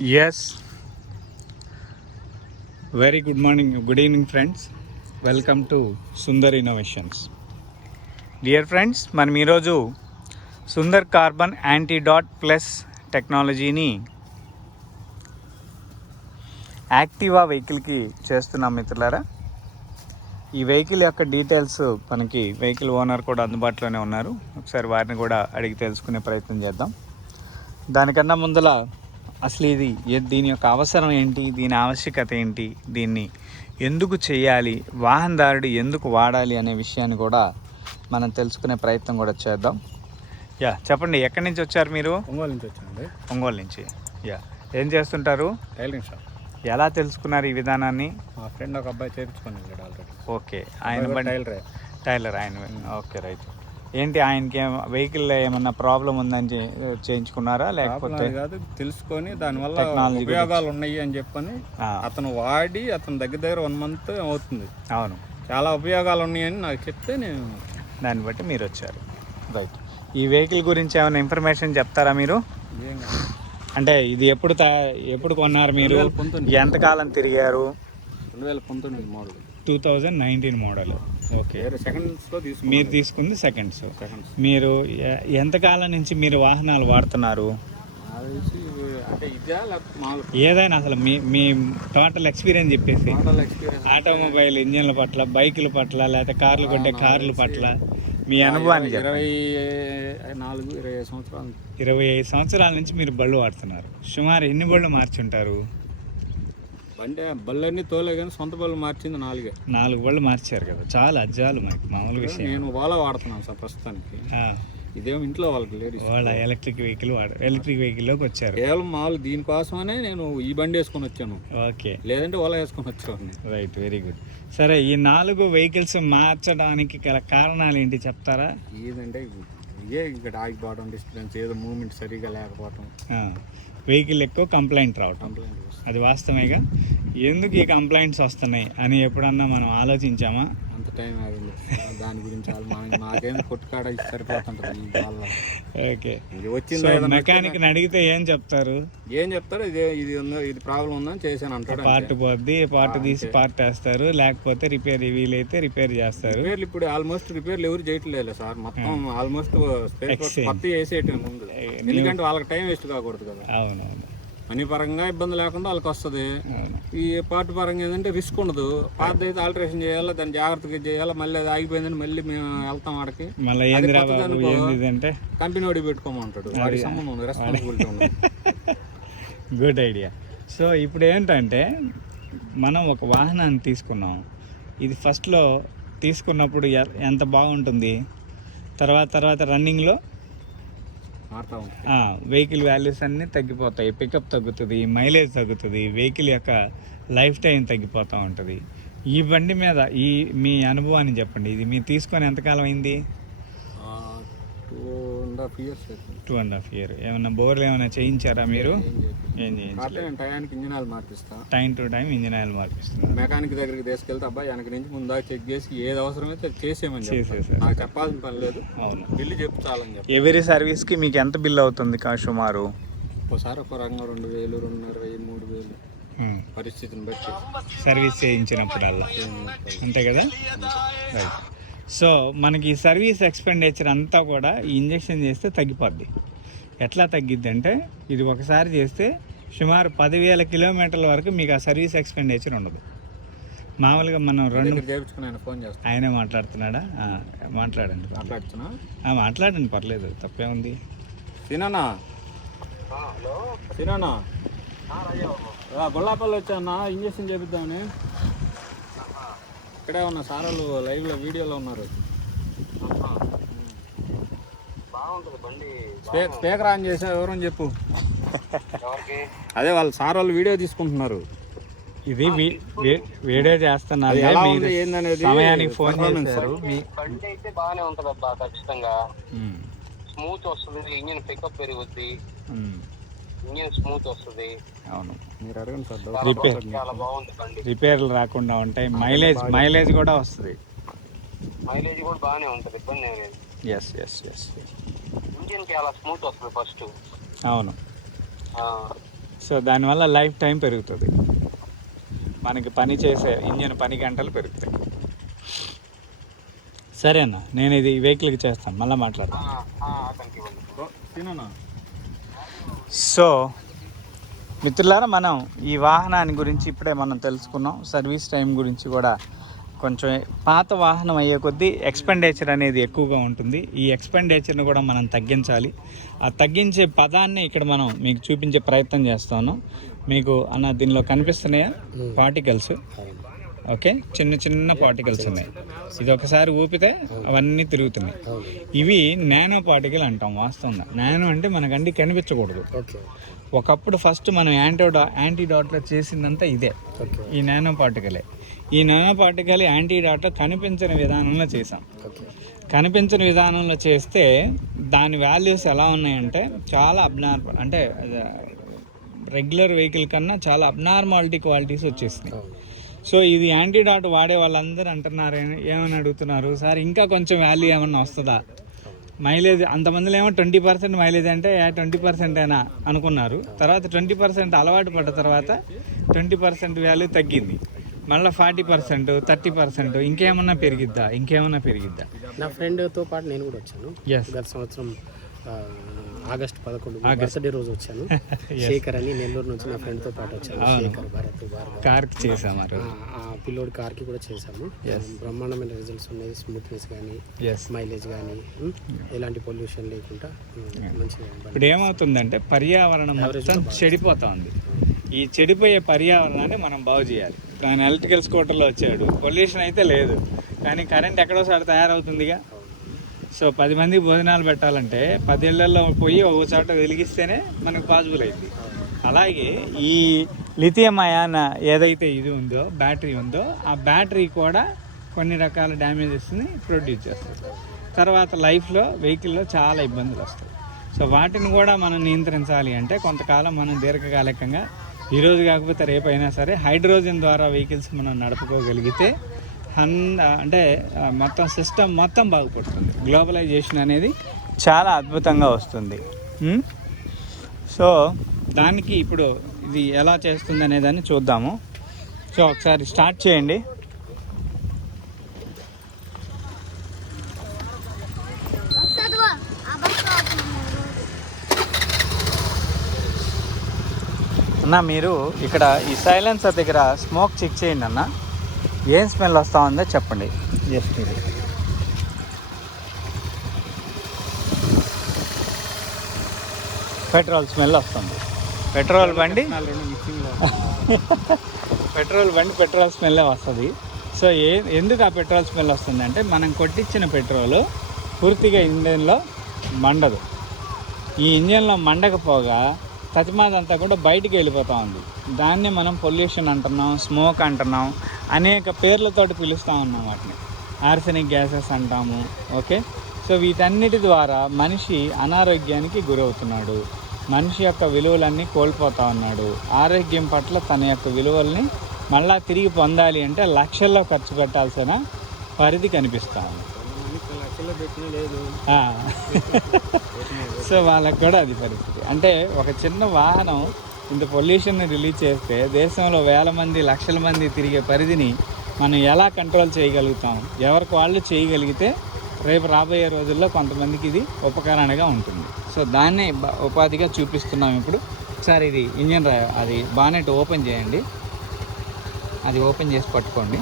Yes, very good morning, good evening friends. Welcome to Sundar Innovations. Dear friends, మనం ఈరోజు Sundar carbon antidote plus టెక్నాలజీని Activa వెహికల్కి చేస్తున్నాం మిత్రులారా. ఈ వెహికల్ యొక్క డీటెయిల్స్ మనకి వెహికల్ ఓనర్ కూడా అందుబాటులోనే ఉన్నారు. ఒకసారి వారిని కూడా అడిగి తెలుసుకునే ప్రయత్నం చేద్దాం. దానికన్నా ముందల అసలు దీని యొక్క అవసరం ఏంటి, దీని ఆవశ్యకత ఏంటి, దీన్ని ఎందుకు చేయాలి, వాహనదారుడు ఎందుకు వాడాలి అనే విషయాన్ని కూడా మనం తెలుసుకునే ప్రయత్నం కూడా చేద్దాం. చెప్పండి, ఎక్కడి నుంచి వచ్చారు మీరు? ఒంగోలు నుంచి వచ్చానండి. ఒంగోలు నుంచి. ఏం చేస్తుంటారు? Tailoring shop. ఎలా తెలుసుకున్నారు ఈ విధానాన్ని? మా ఫ్రెండ్ ఒక అబ్బాయి చేయించుకొని ఆల్రెడీ. ఓకే, ఆయన టైలర్ ఆయన. Okay, right. ఏంటి ఆయనకి వెహికల్లో ఏమన్నా ప్రాబ్లం ఉందని చేయించుకున్నారా, లేకపోతే కాదు తెలుసుకొని దానివల్ల ఉపయోగాలు ఉన్నాయి అని చెప్పని అతను వాడి అతను దగ్గర 1 month అవుతుంది. అవును, చాలా ఉపయోగాలు ఉన్నాయని నాకు చెప్తే నేను దాన్ని బట్టి మీరు వచ్చారు. రైట్. ఈ వెహికల్ గురించి ఏమైనా ఇన్ఫర్మేషన్ చెప్తారా మీరు? అంటే ఇది ఎప్పుడు కొన్నారు మీరు? ఎంతకాలం తిరిగారు? 2019 మోడల్. 2019 మోడల్. ఓకే, మీరు తీసుకుంది సెకండ్స్. మీరు ఎంతకాలం నుంచి మీరు వాహనాలు వాడుతున్నారు? ఏదైనా అసలు మీ టోటల్ ఎక్స్పీరియన్స్ చెప్పేసి, ఆటోమొబైల్ ఇంజన్ల పట్ల, బైకుల పట్ల, లేకపోతే కార్లు కొంటే కార్ల పట్ల మీ అనుభవాన్ని. 25 సంవత్సరాల నుంచి మీరు బళ్ళు వాడుతున్నారు. సుమారు ఎన్ని బళ్ళు మార్చుంటారు? బళ్ళన్నీ తోలే కానీ సొంత బళ్ళు మార్చింది 4 బళ్ళు మార్చారు కదా, చాలా అజ్జాలు మనకి మామూలు విషయం. నేను ఓలా వాడుతున్నాను సార్ ప్రస్తుతానికి. ఇదేమో ఇంట్లో వాళ్ళకి లేడీస్ వాళ్ళ ఎలక్ట్రిక్ వెహికల్లోకి వచ్చారు. కేవలం మామూలు దీనికోసమనే నేను ఈ బండి వేసుకొని వచ్చాను. ఓకే, లేదంటే ఓలా వేసుకొని వచ్చాను. Right, very good. సరే, ఈ 4 వెహికల్స్ మార్చడానికి గల కారణాలు ఏంటి చెప్తారా? ఏదంటే ఇక్కడ ఆగిపోవడం, డిస్టెన్స్, ఏదో మూవ్మెంట్ సరిగా లేకపోవడం, వెహికల్ ఎక్కువ కంప్లైంట్ రావటం. అది వాస్తవేగా. ఎందుకు ఈ కంప్లైంట్స్ వస్తున్నాయి అని ఎప్పుడన్నా మనం ఆలోచించామా? అంత టైం ఆగింది దాని గురించి. మాకేం కొట్టుకాడ సరిపోతుంటుంది. ఓకే, మెకానిక్ని అడిగితే ఏం చెప్తారు? ఇది ప్రాబ్లం ఉందని చేశాను అంటాడు. పార్ట్ తీసి పార్ట్ వేస్తారు, లేకపోతే రిపేర్ వీలైతే రిపేర్ చేస్తారు. ఇప్పుడు ఆల్మోస్ట్ రిపేర్లు ఎవరు చేయట్లేదు సార్. మొత్తం ఆల్మోస్ట్ కొత్త వేసేయటం ముందు, ఎందుకంటే వాళ్ళకి టైం వేస్ట్ కాకూడదు కదా. అవునవును, మనీ పరంగా ఇబ్బంది లేకుండా వాళ్ళకి వస్తుంది. ఈ పార్ట్ పరంగా ఏంటంటే రిస్క్ ఉండదు. పాత అయితే ఆల్టరేషన్ చేయాలి, దాన్ని జాగ్రత్తగా చేయాలి. మళ్ళీ అది ఆగిపోయిందని మళ్ళీ మేము వెళ్తాం వాడికి. కంపెనీ వాడికి పెట్టుకోమంటాడు. వాడి సంబంధం రెస్పాన్సిబిలిటీ ఉండదు. Good idea. సో ఇప్పుడు ఏంటంటే మనం ఒక వాహనాన్ని తీసుకున్నాం. ఇది ఫస్ట్లో తీసుకున్నప్పుడు ఎంత బాగుంటుంది, తర్వాత రన్నింగ్లో వెహికల్ వాల్యూస్ అన్నీ తగ్గిపోతాయి. పికప్ తగ్గుతుంది, మైలేజ్ తగ్గుతుంది, వెహికల్ యొక్క లైఫ్ టైం తగ్గిపోతూ ఉంటుంది. ఈ బండి మీద మీ అనుభవాన్ని చెప్పండి. ఇది మీరు తీసుకొని ఎంతకాలం అయింది? 2.5 years. ఏమన్నా బోర్లు ఏమైనా చేయించారా మీరు? ఏం చేయించలేదు. Time to time engine oil మార్పిస్తున్నారు. మెకానిక్ దగ్గరికి తీసుకెళ్తే అబ్బాయి వెనక నుంచి ముందా చెక్ చేసి ఏది అవసరమైతే చేసేసారు. చెప్పాల్సిన పని లేదు. అవును, బిల్లు చెప్తాలని చెప్పి. ఎవరీ సర్వీస్కి మీకు ఎంత బిల్ అవుతుంది సుమారు? ఒకసారి ఒక రంగం 2,000, 2,500, 3,000 పరిస్థితిని బట్టి సర్వీస్ చేయించినప్పుడల్లా. అంతే కదా. రైట్. సో మనకి ఈ సర్వీస్ ఎక్స్పెండిచర్ అంతా కూడా ఈ ఇంజెక్షన్ చేస్తే తగ్గిపోద్ది. ఎట్లా తగ్గిద్ది అంటే, ఇది ఒకసారి చేస్తే సుమారు 10,000 కిలోమీటర్ల వరకు మీకు ఆ సర్వీస్ ఎక్స్పెండిచర్ ఉండదు. మామూలుగా మనం ఆయనే మాట్లాడుతున్నాడా? మాట్లాడండి, పర్లేదు, తప్పే ఉంది. గొల్లాపల్లి వచ్చా ఇంజక్షన్ చేపిద్దామని. ఇక్కడే ఉన్న సారాలు లైవ్లో వీడియోలో ఉన్నారు. స్పీకర్ ఆన్ చేసా, ఎవరని చెప్పు. అదే వాళ్ళు సార్ వాళ్ళు వీడియో తీసుకుంటున్నారు. ఇది వీడియో చేస్తున్నారు, సమయానికి ఫోన్ చేశారు. బాగానే ఉంటది అబ్బా, ఖచ్చితంగా స్మూత్ వస్తుంది. ఇంజిన్ పికప్ పెరుగుద్ది, ఇంజిన్ స్మూత్ వస్తుంది. అవును, మీరు అడగండి సార్. చాలా బాగుంది బండి. రిపేర్లు రాకుండా ఉంటాయి. మైలేజ్ కూడా వస్తుంది. మైలేజ్ కూడా బాగానే ఉంటుంది, ఇబ్బంది ఏం లేదు. ఎస్. ఇంజిన్ చాలా స్మూత్ వస్తుంది ఫస్ట్. అవును. సో దానివల్ల లైఫ్ టైం పెరుగుతుంది, మనకి పని చేసే ఇంజిన్ పని గంటలు పెరుగుతాయి. సరేనా, నేను ఇది వెహికల్కి చేస్తాను, మళ్ళీ మాట్లాడతాను. సో మిత్రులారా, మనం ఈ వాహనాన్ని గురించి ఇప్పుడే మనం తెలుసుకున్నాం. సర్వీస్ టైం గురించి కూడా కొంచెం పాత వాహనం అయ్యే కొద్దీ ఎక్స్పెండిచర్ అనేది ఎక్కువగా ఉంటుంది. ఈ ఎక్స్పెండిచర్ని కూడా మనం తగ్గించాలి. ఆ తగ్గించే పదాన్ని ఇక్కడ మనం మీకు చూపించే ప్రయత్నం చేస్తాను. మీకు అన్న దీనిలో కనిపిస్తున్నాయా పార్టికల్స్? ఓకే, చిన్న చిన్న పార్టికల్స్ ఉన్నాయి. ఇది ఒకసారి ఊపితే అవన్నీ తిరుగుతున్నాయి. ఇవి నానో పార్టికల్ అంటాం. వాస్తవంగా నానో అంటే మనకండి కనిపించకూడదు. ఒకప్పుడు ఫస్ట్ మనం యాంటీడాట్లో చేసిందంతా ఇదే, ఈ నానో పార్టికలే. ఈ నానో పార్టికల్ యాంటీడాట్లో కనిపించని విధానంలో చేసాం. కనిపించని విధానంలో చేస్తే దాని వాల్యూస్ ఎలా ఉన్నాయంటే చాలా అంటే రెగ్యులర్ వెహికల్ కన్నా చాలా అబ్నార్మాలిటీ క్వాలిటీస్ వచ్చేసినాయి. సో ఇది యాంటీడాట్ వాడే వాళ్ళందరూ అంటున్నారు, ఏమని అడుగుతున్నారు, సార్ ఇంకా కొంచెం వాల్యూ ఏమన్నా వస్తుందా, మైలేజ్ అంతమందిలో ఏమో 20% మైలేజ్ అంటే 20% అయినా అనుకున్నారు. తర్వాత 20% అలవాటు పడ్డ తర్వాత 20% వాల్యూ తగ్గింది. మళ్ళీ 40%, 30%, ఇంకేమన్నా పెరిగిద్దా? నా ఫ్రెండ్తో పాటు నేను కూడా వచ్చాను. గత సంవత్సరం ఆగస్టు 11 బర్త్డే రోజు వచ్చాను. శేఖర్ అని నెల్లూరు నుంచి నా ఫ్రెండ్తో పాటు వచ్చాను. శేఖర్, భరత్, కార్కి చేసాము, ఆ పిల్లోడ్ కార్కి కూడా చేసాము. బ్రహ్మాండమైన రిజల్ట్స్ ఉన్నాయి. స్మూత్నెస్ కానీ, మైలేజ్ కానీ, ఎలాంటి పొల్యూషన్ లేకుండా మంచిగా. ఇప్పుడు ఏమవుతుందంటే పర్యావరణం మొత్తం చెడిపోతా ఉంది. ఈ చెడిపోయే పర్యావరణాన్ని మనం బాగు చేయాలి. ఆయన ఎలక్ట్రికల్ స్కూటర్లో వచ్చాడు, పొల్యూషన్ అయితే లేదు, కానీ కరెంట్ ఎక్కడోసారి తయారవుతుందిగా. సో 10 మందికి భోజనాలు పెట్టాలంటే 10 ఇళ్లలో పోయి ఒక చోట వెలిగిస్తేనే మనకు పాసిబుల్ అయింది. అలాగే ఈ లిథియం అయాన్ ఏదైతే ఇది ఉందో, బ్యాటరీ ఉందో, ఆ బ్యాటరీ కూడా కొన్ని రకాల డ్యామేజెస్ని ప్రొడ్యూస్ చేస్తుంది. తర్వాత లైఫ్లో వెహికల్లో చాలా ఇబ్బందులు వస్తాయి. సో వాటిని కూడా మనం నియంత్రించాలి అంటే కొంతకాలం మనం దీర్ఘకాలికంగా, ఈరోజు కాకపోతే రేపైనా సరే హైడ్రోజన్ ద్వారా వెహికల్స్ మనం నడుపుకోగలిగితే అంటే మొత్తం సిస్టమ్ మొత్తం బాగుపడుతుంది. గ్లోబలైజేషన్ అనేది చాలా అద్భుతంగా వస్తుంది. సో దానికి ఇప్పుడు ఇది ఎలా చేస్తుంది అనేదాన్ని చూద్దాము. సో ఒకసారి స్టార్ట్ చేయండి. అన్న మీరు ఇక్కడ ఈ సైలెన్సర్ దగ్గర స్మోక్ చెక్ చేయండి అన్న, ఏం స్మెల్ వస్తూ ఉందో చెప్పండి. జస్ట్ ఇది పెట్రోల్ స్మెల్ వస్తుంది. పెట్రోల్ బండి పెట్రోల్ స్మెల్లే వస్తుంది. సో ఎందుకు ఆ పెట్రోల్ స్మెల్ వస్తుంది అంటే మనం కొట్టించిన పెట్రోల్ పూర్తిగా ఇంజన్లో మండదు. ఈ ఇంజన్లో మండకపోగా తతిమాదంతా కూడా బయటికి వెళ్ళిపోతూ ఉంది. దాన్ని మనం పొల్యూషన్ అంటున్నాం, స్మోక్ అంటున్నాం, అనేక పేర్లతోటి పిలుస్తూ ఉన్నాం. వాటిని ఆర్సెనిక్ గ్యాసెస్ అంటాము. ఓకే, సో వీటన్నిటి ద్వారా మనిషి అనారోగ్యానికి గురవుతున్నాడు. మనిషి యొక్క విలువలన్నీ కోల్పోతూ ఉన్నాడు. ఆరోగ్యం పట్ల తన యొక్క విలువల్ని మళ్ళా తిరిగి పొందాలి అంటే లక్షల్లో ఖర్చు పెట్టాల్సిన పరిధి కనిపిస్తూ ఉంది. సో వాళ్ళకు కూడా అది పరిస్థితి. అంటే ఒక చిన్న వాహనం ఇంత పొల్యూషన్ని రిలీజ్ చేస్తే దేశంలో వేల మంది, లక్షల మంది తిరిగే పరిధిని మనం ఎలా కంట్రోల్ చేయగలుగుతాం? ఎవరికి వాళ్ళు చేయగలిగితే రేపు రాబోయే రోజుల్లో కొంతమందికి ఇది ఉపకరణగా ఉంటుంది. సో దాన్నే ఉపాధిగా చూపిస్తున్నాం ఇప్పుడు. ఒకసారి ఇది ఇంజన్ అది బానెట్ ఓపెన్ చేయండి, అది ఓపెన్ చేసి పట్టుకోండి.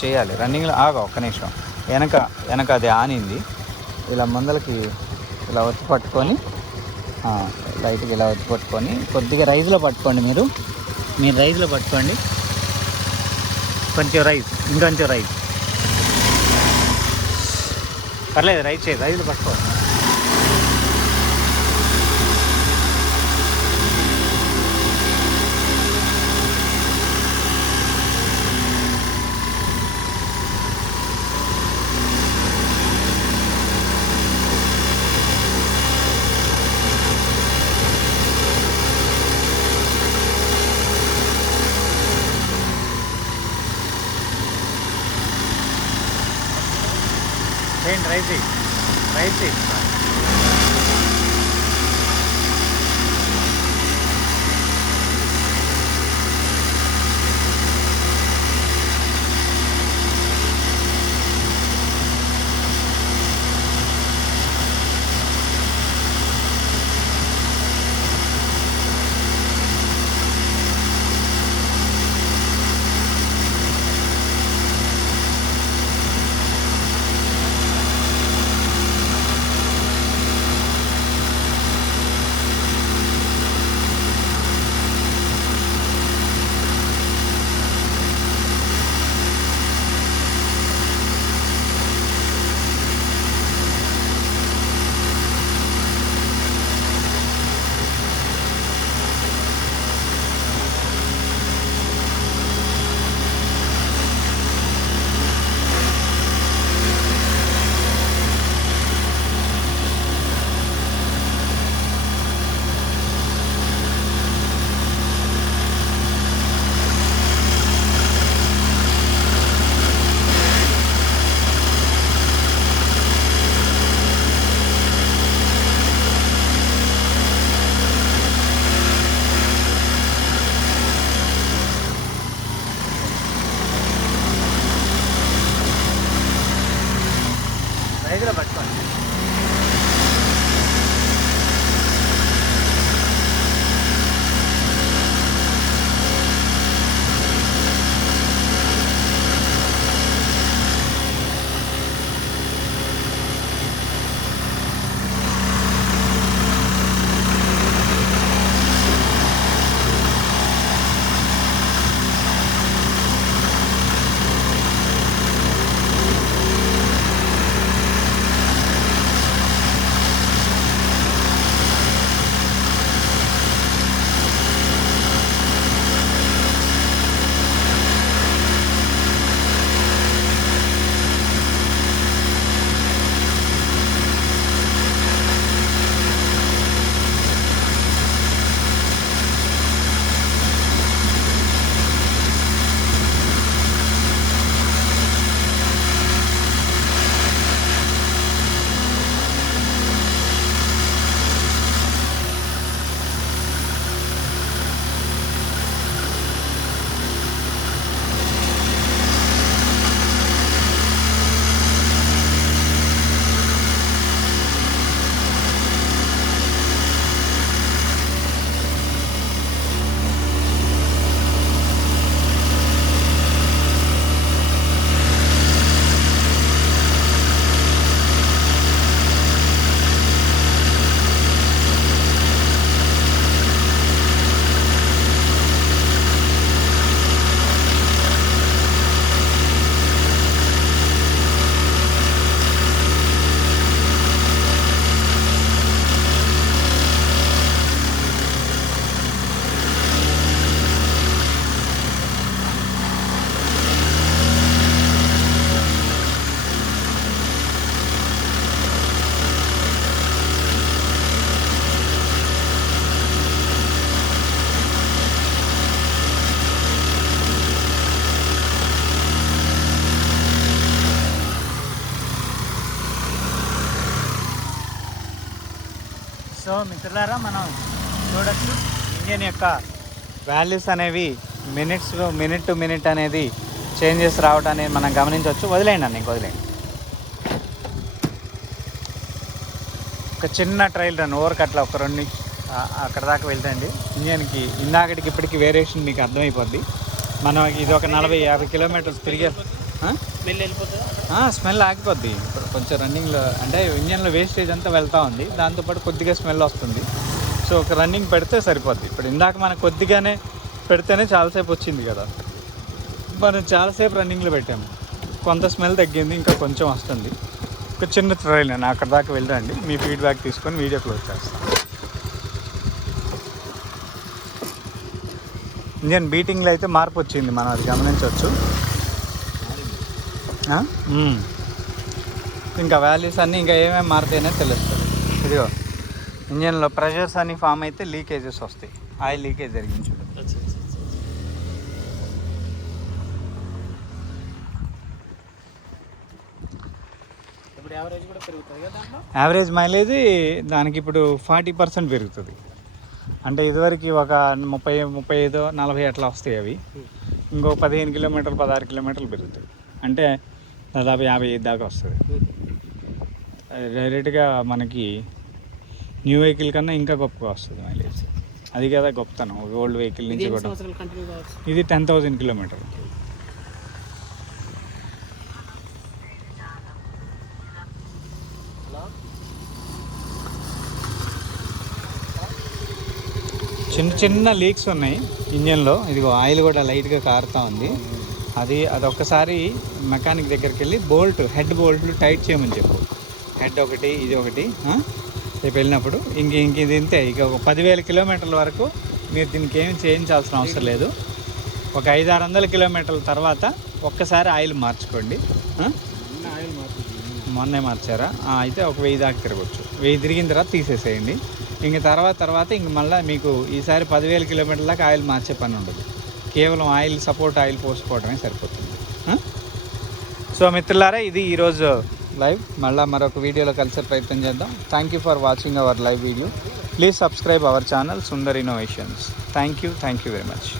చేయాలి రన్నింగ్లో. ఒక్క నిమిషం, వెనక అది ఆనింది. ఇలా ముందలకి ఇలా ఒత్తి పట్టుకొని లైట్గా ఇలా ఒత్తి పట్టుకొని కొద్దిగా రైజ్లో పట్టుకోండి. మీరు రైజ్లో పట్టుకోండి, కొంచెం రైజ్, ఇంకొంచెం రైజ్, పర్లేదు రైజ్ చేయి, రైజ్లో పట్టుకోండి. రైట్ చేయి. సో మిత్రులారా, మనం చూడొచ్చు ఇంజిన్ యొక్క వాల్యూస్ అనేవి మినిట్ టు మినిట్ అనేది చేంజెస్ రావడం అనేది మనం గమనించవచ్చు. వదిలేయండి అన్న, ఇంక వదిలేయండి. ఒక చిన్న ట్రైల్ రన్ ఓవర్కి అట్లా ఒక 2 అక్కడ దాకా వెళ్తండి. ఇంజిన్కి ఇందాకటికి ఇప్పటికి వేరియేషన్ మీకు అర్థమైపోద్ది. మనం ఇది ఒక 40-50 కిలోమీటర్స్ తిరిగే స్మెల్ ఆగిపోద్ది. ఇప్పుడు కొంచెం రన్నింగ్లో అంటే ఇంజన్లో వేస్టేజ్ అంతా వెళ్తూ ఉంది, దాంతోపాటు కొద్దిగా స్మెల్ వస్తుంది. సో ఒక రన్నింగ్ పెడితే సరిపోద్ది. ఇప్పుడు ఇందాక మనకు కొద్దిగానే పెడితేనే చాలాసేపు వచ్చింది కదా, మనం చాలాసేపు రన్నింగ్లో పెట్టాము, కొంత స్మెల్ తగ్గింది, ఇంకా కొంచెం వస్తుంది. ఒక చిన్న ట్రైల్ నేను అక్కడ దాకా వెళ్ళండి, మీ ఫీడ్బ్యాక్ తీసుకొని వీడియో క్లోజ్ చేస్తాను. ఇంజన్ బీటింగ్లో అయితే మార్పు వచ్చింది, మనం అది గమనించవచ్చు. ఇంకా వాల్యూస్ అన్నీ ఇంకా ఏమేమి మారుతాయనే తెలుస్తుంది. ఇదిగో ఇంజన్లో ప్రెషర్స్ అన్నీ ఫామ్ అయితే లీకేజెస్ వస్తాయి, ఆయిల్ లీకేజ్ జరిగింది చూడు. యావరేజ్ మైలేజ్ దానికి ఇప్పుడు 40% పెరుగుతుంది. అంటే ఇదివరకు ఒక 30, 35, 40 అట్లా వస్తాయి అవి. ఇంకో 15 కిలోమీటర్లు 16 కిలోమీటర్లు పెరుగుతాయి. అంటే దాదాపు 55 దాకా వస్తుంది. డైరెక్ట్గా మనకి న్యూ వెహికల్ కన్నా ఇంకా గొప్పగా వస్తుంది మైలేజ్. అది కదా గొప్పతనం ఓల్డ్ వెహికల్ నుంచి కూడా. ఇది 10,000 కిలోమీటర్. చిన్న లీక్స్ ఉన్నాయి ఇంజన్లో. ఇదిగో ఆయిల్ కూడా లైట్గా కారుతూ ఉంది. అదొక్కసారి మెకానిక్ దగ్గరికి వెళ్ళి హెడ్ బోల్ట్లు టైట్ చేయమని చెప్పు. హెడ్ ఒకటి, ఇది ఒకటి. రేపు వెళ్ళినప్పుడు ఇది ఇంతే. ఇక ఒక 10,000 కిలోమీటర్ల వరకు మీరు దీనికి ఏమి చేయించాల్సిన అవసరం లేదు. ఒక 500-600 కిలోమీటర్ల తర్వాత ఒక్కసారి ఆయిల్ మార్చుకోండి. మొన్నే మార్చారా? అయితే ఒక 1000 దాకా తిరగచ్చు. 1000 తిరిగిన తర్వాత తీసేసేయండి. ఇంక తర్వాత ఇంక మళ్ళీ మీకు ఈసారి 10,000 కిలోమీటర్ల దాకా ఆయిల్ మార్చే పని ఉండదు. కేవలం సపోర్ట్ ఆయిల్ పోసుకోవడమే సరిపోతుంది. సో మిత్రులారా, ఇది ఈరోజు లైవ్. మళ్ళీ మరొక వీడియోలో కలిసే ప్రయత్నం చేద్దాం. Thank you for watching our live video. Please subscribe our channel Sundar innovations. Thank you very much.